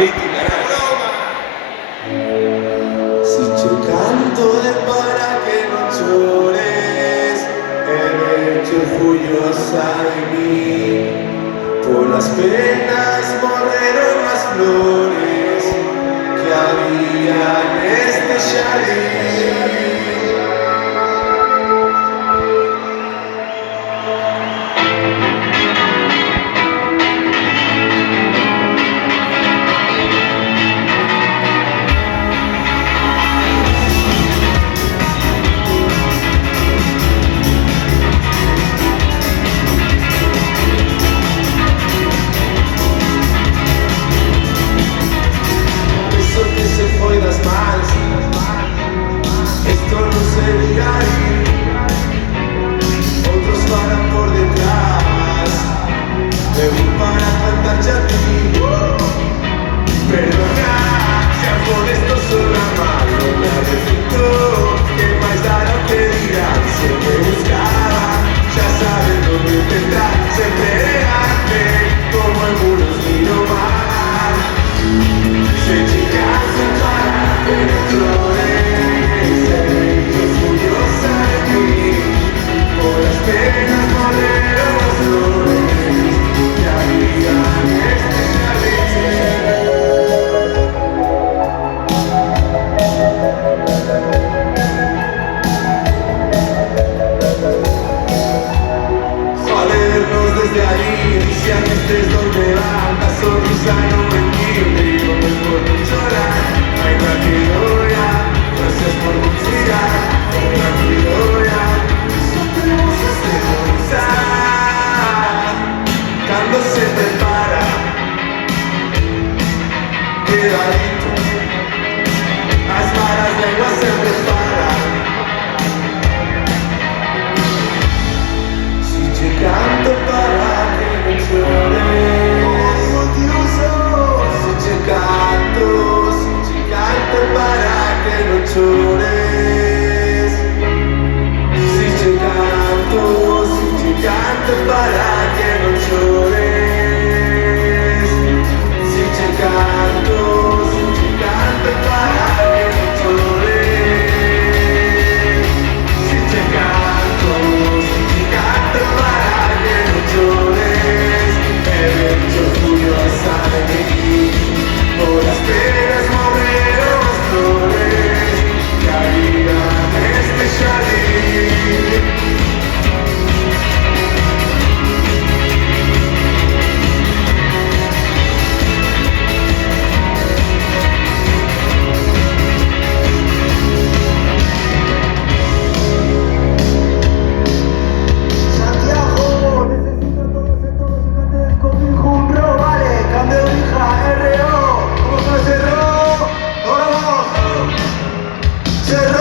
marítima. Si te canto de para que no llores, eres orgullosa de mí. Por las penas morreron las flores que había en este jardín. Esto no sería ir, otros paran por detrás, me voy para cantarte a ti. Perdona, si hago de esto sola malo, me arrepiento, que más da lo que dirán, siempre buscaba, ya sabes dónde tendrás, siempre elegante, como el muro miro mal, se chicas sin parar, pero flores. Penas morreron las flores que había en este jardín. Jodernos desde ahí, si a que estés donde va, la sonrisa no entiende y no me puedo llorar. Ay, tranquilo ya, gracias por considerar, tranquilo ya. Cuando se te para, quedadito, las malas lenguas se preparan. Si te canto para que no llores, si te canto para que no llores, si te canto para que no llores, si te canto para que no llores, si te canto para que no llores, eres orgullosa de mí, por las penas morreron las flores que había en este jardín. Cerró.